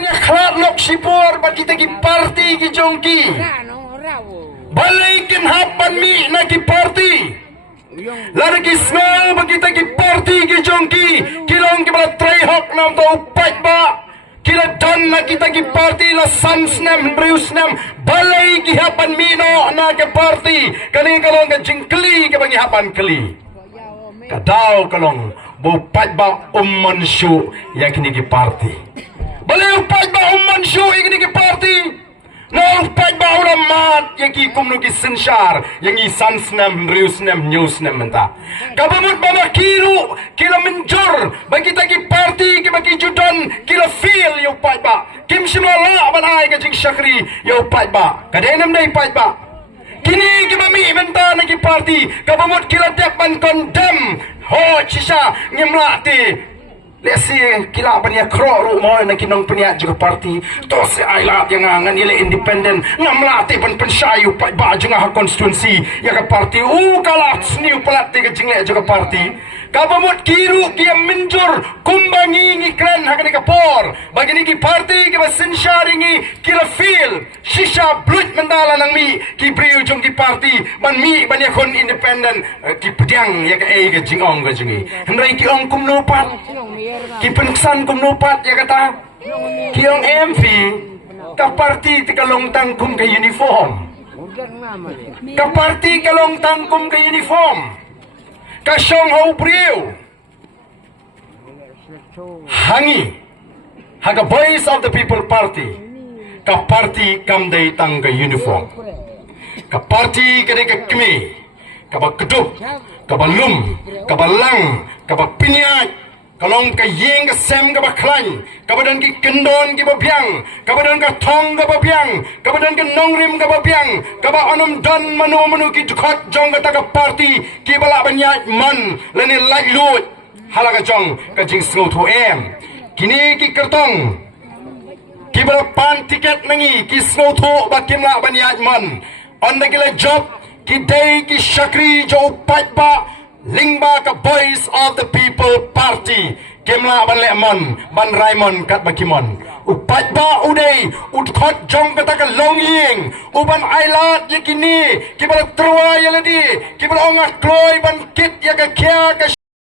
Klat lok sipor bagi kita ki parti ki jongki. Balikin hapan mi na ki parti. Lari ki smell bagi kita ki parti ki jongki. Kilong ki bala trayhok nam to upat ba. Kila dan na kita ki parti la samsnam briusnam. Balay ki hapan mi no na ki parti. Kani kalong ka jingkli ki bagi hapan kli. Kadaw kalong bupat ba ummansyu yang kini ki parti. Balay upat ba ummansyu yang kini ki parti. No upat ba ulamat yang ki kumno ki sensyar yang i samsnam briusnam newsnam menta. Kabamut ba makiru kila menjur bagi kita ki parti ki bagi judan kila feel yo upat ba. Kim simala banay ka jing syakri yo upat ba. Kadenam dai upat ba. Kini kimami menta nagi parti kabamut kila tekman condemn ho chisha ngimlati lesi kila bania kro ru mo nagi nong penia juga parti to si ailat yang ngan ile independent ngamlati ban penshayu pa ba juga ha constituency ya ka parti kala sniu pelati ka jingle juga parti kabamut kiru kia minjur kumbangi ngikran hakani kapor bagi ni ki parti ki basin sharingi kila feel shisha blut mandala nang mi ki briu jong ki parti ban mi ban yakon independent ki pediang ya ka e ka jingong ka jingi hendrai ki ong kumno pat ki penuksan kumno pat ya kata ki ong MP ka parti ti kalong tangkum ka uniform ka parti kalong tangkum ka uniform Kasyong hau priu hangi haga voice of the people party ka party kamdai tangga uniform ka party kade ka kmi ka ba keduk ka ba lum ka ba lang ka ba piniat kalong ka yeng ka sem ka ba klan ka ba dan ki kendon ki ba biang ka ba dan ka thong ka ba biang ka ba dan ka nongrim ka ba biang ka ba anum dan manu ki tukhat jong ka ta ka party ki bala banyat man lani lai lut halaga jong ka jing snow to em kini ki kertong ki bala pan tiket nangi ki snow to ba kimla banyat man on the kila job ki day ki shakri jo pat ba Lingba ka voice of the people party kemla ban lemon ban raimon kat bakimon upat ba uday udkhot jong kata ka longying uban ailat yakini kibal trua yaladi kibal ongah kloy ban kit ya ka kya ka